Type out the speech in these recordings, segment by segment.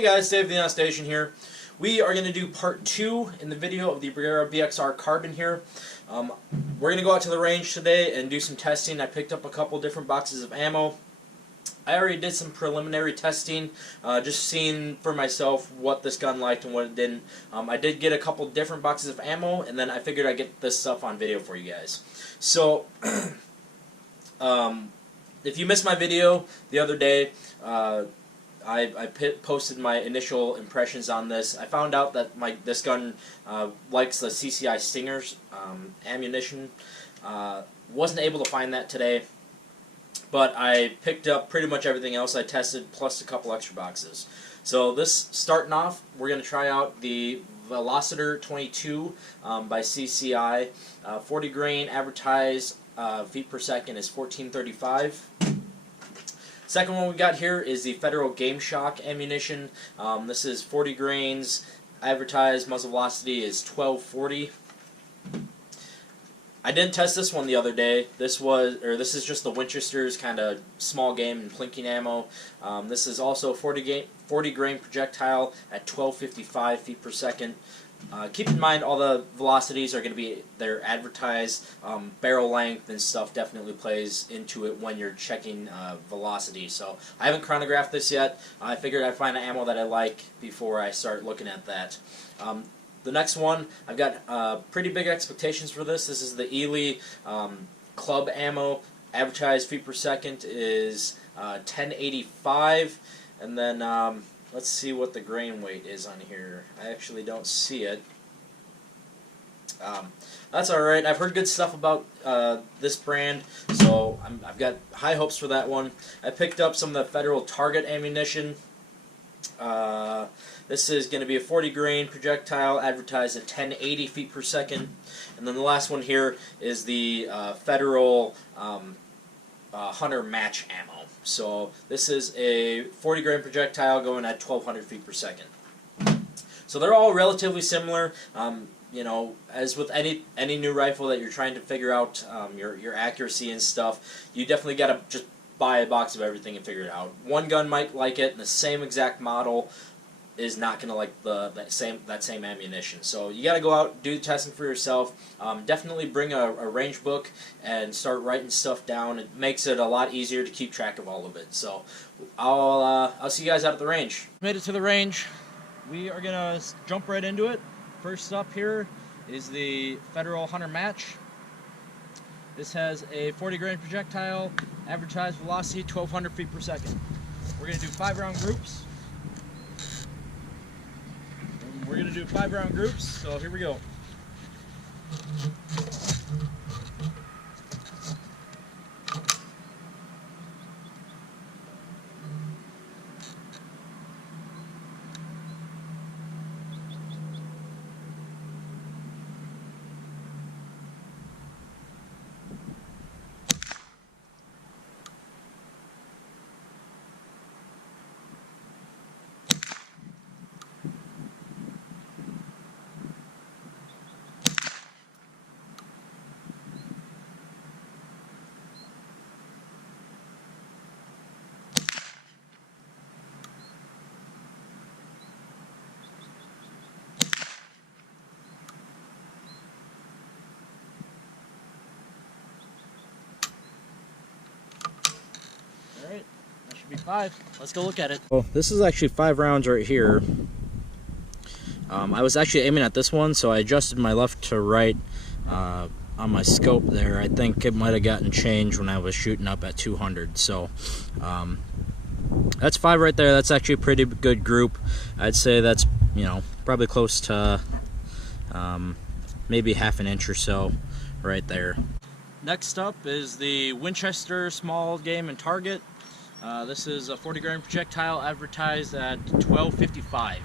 Hey guys, Dave the Station here. We are going to do part 2 in the video of the Bergara BXR carbon here. We're going to go out to the range today and do some testing. I picked up a couple different boxes of ammo. I already did some preliminary testing, just seeing for myself what this gun liked and what it didn't. I did get a couple different boxes of ammo, and then I figured I'd get this stuff on video for you guys. So, if you missed my video the other day, I posted my initial impressions on this. I found out that this gun likes the CCI Stingers ammunition. Wasn't able to find that today, but I picked up pretty much everything else I tested, plus a couple extra boxes. So this, starting off, we're going to try out the Velociter 22 by CCI. 40 grain advertised feet per second is 1435. Second one we got here is the Federal Game Shock ammunition. This is 40 grains. Advertised muzzle velocity is 1240. I didn't test this one the other day. This is just the Winchester's kind of small game and plinking ammo. This is also 40 grain projectile at 1255 feet per second. Keep in mind all the velocities are going to be their advertised. Barrel length and stuff definitely plays into it when you're checking velocity. So I haven't chronographed this yet. I figured I'd find an ammo that I like before I start looking at that. The next one, I've got pretty big expectations for this. This is the Ely club ammo. Advertised feet per second is 1085, and then let's see what the grain weight is on here. I actually don't see it. That's alright. I've heard good stuff about this brand, so I've got high hopes for that one. I picked up some of the Federal Target ammunition. This is going to be a 40 grain projectile advertised at 1080 feet per second. And then the last one here is the Federal Hunter match ammo. So this is a 40 grain projectile going at 1200 feet per second. So they're all relatively similar. You know, as with any new rifle that you're trying to figure out your accuracy and stuff, you definitely got to just buy a box of everything and figure it out. One gun might like it, and the same exact model is not going to like that same ammunition. So you got to go out, do the testing for yourself. Definitely bring a range book and start writing stuff down. It makes it a lot easier to keep track of all of it. So I'll see you guys out at the range. Made it to the range. We are gonna jump right into it. First up here is the Federal Hunter match. This has a 40 grain projectile, advertised velocity 1200 feet per second. We're going to do 5-round groups. So here we go. Alright, that should be 5. Let's go look at it. Well, this is actually 5 rounds right here. I was actually aiming at this one, so I adjusted my left to right on my scope there. I think it might have gotten changed when I was shooting up at 200. So that's 5 right there. That's actually a pretty good group. I'd say that's, you know, probably close to maybe half an inch or so right there. Next up is the Winchester small game and target. This is a 40 grain projectile advertised at 1255.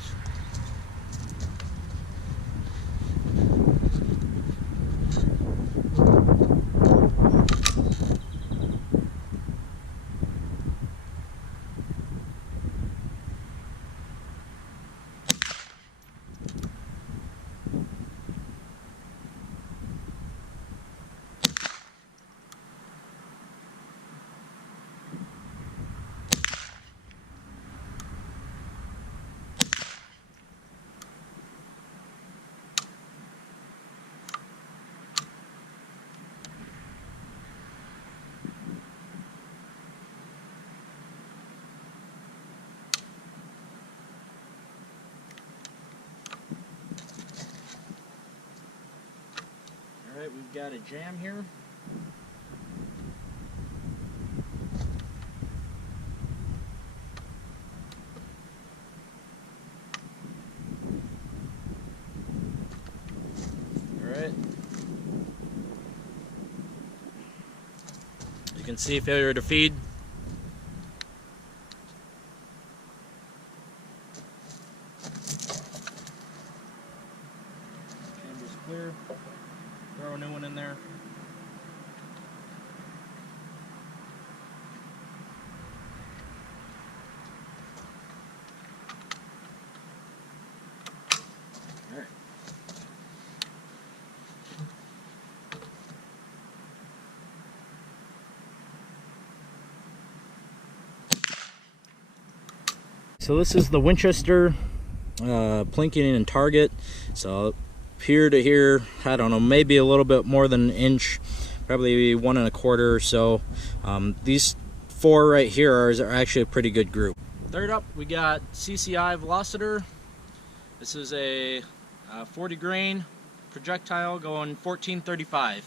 Alright, we've got a jam here. Alright. You can see failure to feed. Chamber's clear. Throw a new one in there. Alright. So this is the Winchester plinking and target. So here to here, I don't know, maybe a little bit more than an inch, probably 1 1/4 or so. These 4 right here are actually a pretty good group. Third up, we got CCI Velociter. This is a 40 grain projectile going 1435.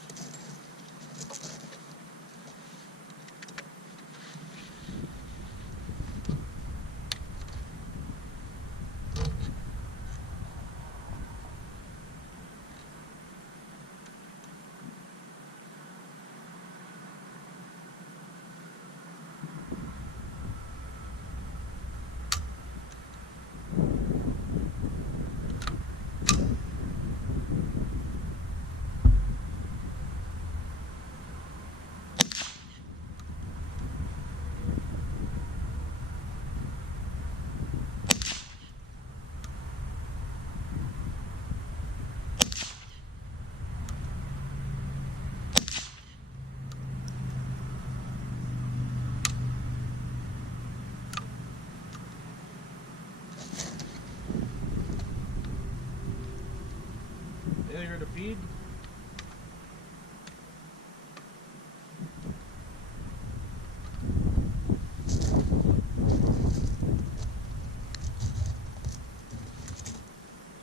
Failure to feed.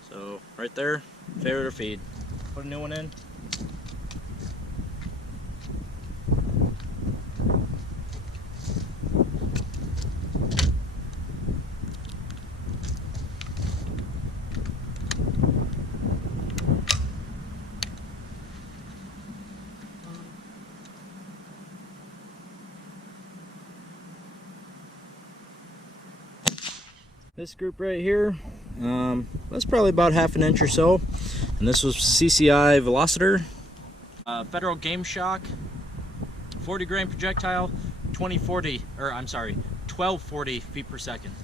So right there, failure to feed. Put a new one in. This group right here, that's probably about 1/2 inch or so, and this was CCI Velociter. Federal Game Shock, 40 grain projectile, 1240 feet per second.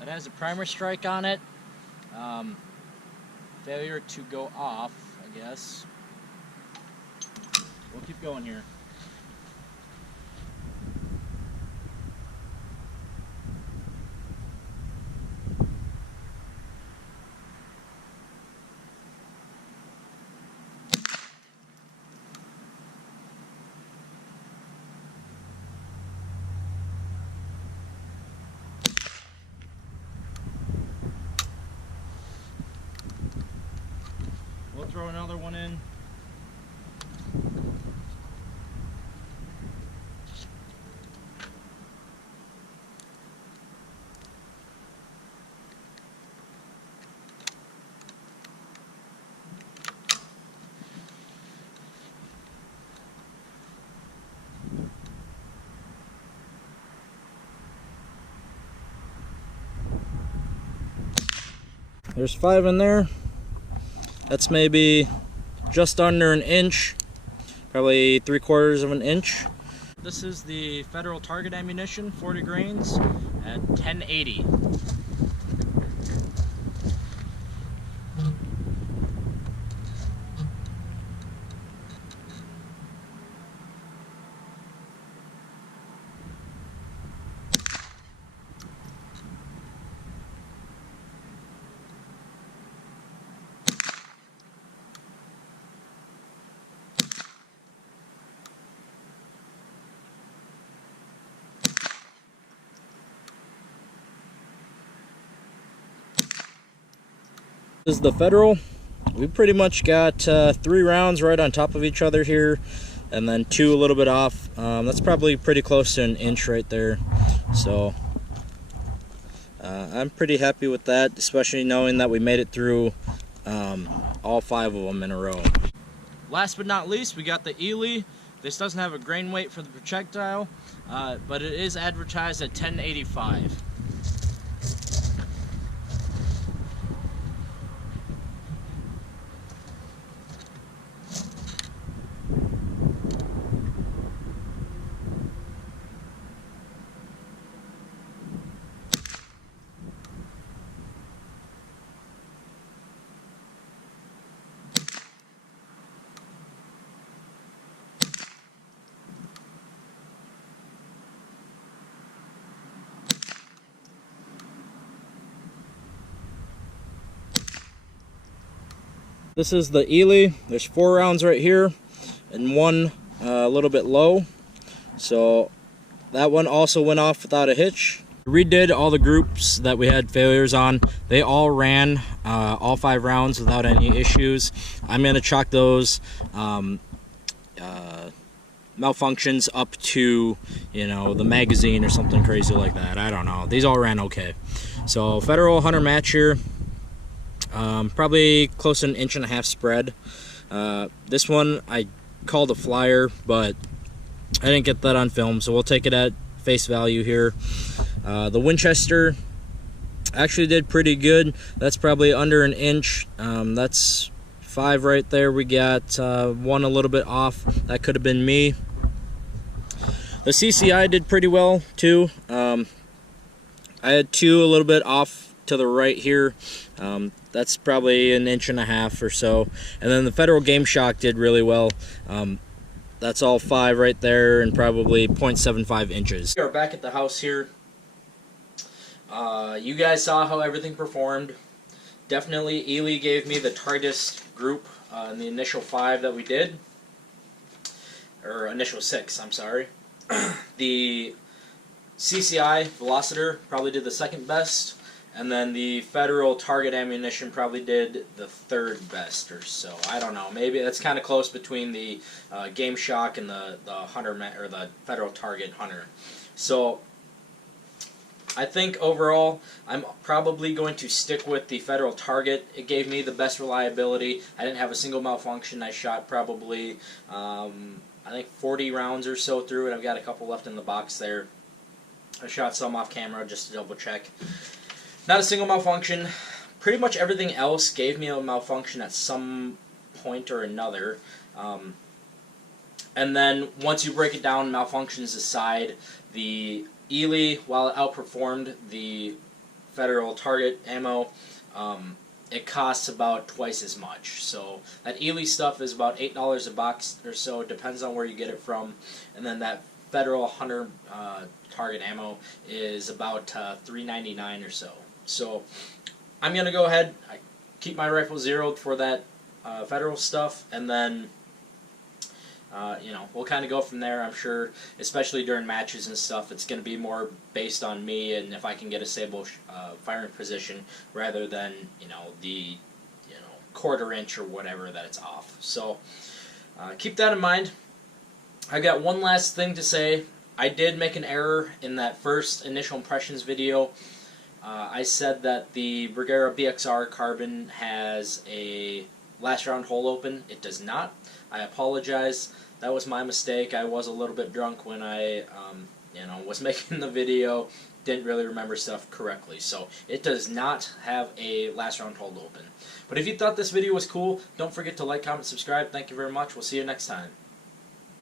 It has a primer strike on it. Failure to go off, I guess. We'll keep going here. We'll throw another one in. There's 5 in there. That's maybe just under an inch, probably 3/4 of an inch. This is the Federal target ammunition, 40 grains at 1080. This is the Federal. We pretty much got 3 rounds right on top of each other here, and then 2 a little bit off. That's probably pretty close to an inch right there. So I'm pretty happy with that, especially knowing that we made it through all 5 of them in a row. Last but not least, we got the Ely. This doesn't have a grain weight for the projectile, but it is advertised at 1085. This is the Ely. There's 4 rounds right here and 1 a little bit low. So that one also went off without a hitch. Redid all the groups that we had failures on. They all ran all 5 rounds without any issues. I'm going to chalk those malfunctions up to, you know, the magazine or something crazy like that. I don't know. These all ran okay. So Federal Hunter match here. Probably close to an 1.5 inch spread. This one I called a flyer, but I didn't get that on film, so we'll take it at face value here. The Winchester actually did pretty good. That's probably under an inch. That's 5 right there. We got 1 a little bit off. That could have been me. The CCI did pretty well too. I had 2 a little bit off to the right here. That's probably 1.5 inches or so. And then the Federal Game Shock did really well. That's all 5 right there and probably 0.75 inches. We are back at the house here. You guys saw how everything performed. Definitely Ely gave me the tightest group in the initial 5 that we did. Or initial 6, I'm sorry. The CCI Velociter probably did the 2nd best. And then the Federal target ammunition probably did the 3rd best or so. I don't know. Maybe that's kind of close between the Game Shock and the Hunter or the Federal target Hunter. So I think overall I'm probably going to stick with the Federal target. It gave me the best reliability. I didn't have a single malfunction. I shot probably I think 40 rounds or so through it. I've got a couple left in the box there. I shot some off camera just to double check. Not a single malfunction. Pretty much everything else gave me a malfunction at some point or another. And then once you break it down, malfunctions aside, the Ely, while it outperformed the Federal target ammo, it costs about twice as much. So that Ely stuff is about $8 a box or so. It depends on where you get it from. And then that Federal Hunter target ammo is about $3.99 or so. So I'm going to go ahead, keep my rifle zeroed for that Federal stuff, and then you know, we'll kind of go from there. I'm sure, especially during matches and stuff, it's going to be more based on me and if I can get a stable firing position rather than, you know, the 1/4 inch or whatever that it's off. So keep that in mind. I got one last thing to say. I did make an error in that first initial impressions video. I said that the Bergara BXR carbon has a last round hole open. It does not. I apologize. That was my mistake. I was a little bit drunk when I was making the video. Didn't really remember stuff correctly. So it does not have a last round hold open. But if you thought this video was cool, don't forget to like, comment, subscribe. Thank you very much. We'll see you next time.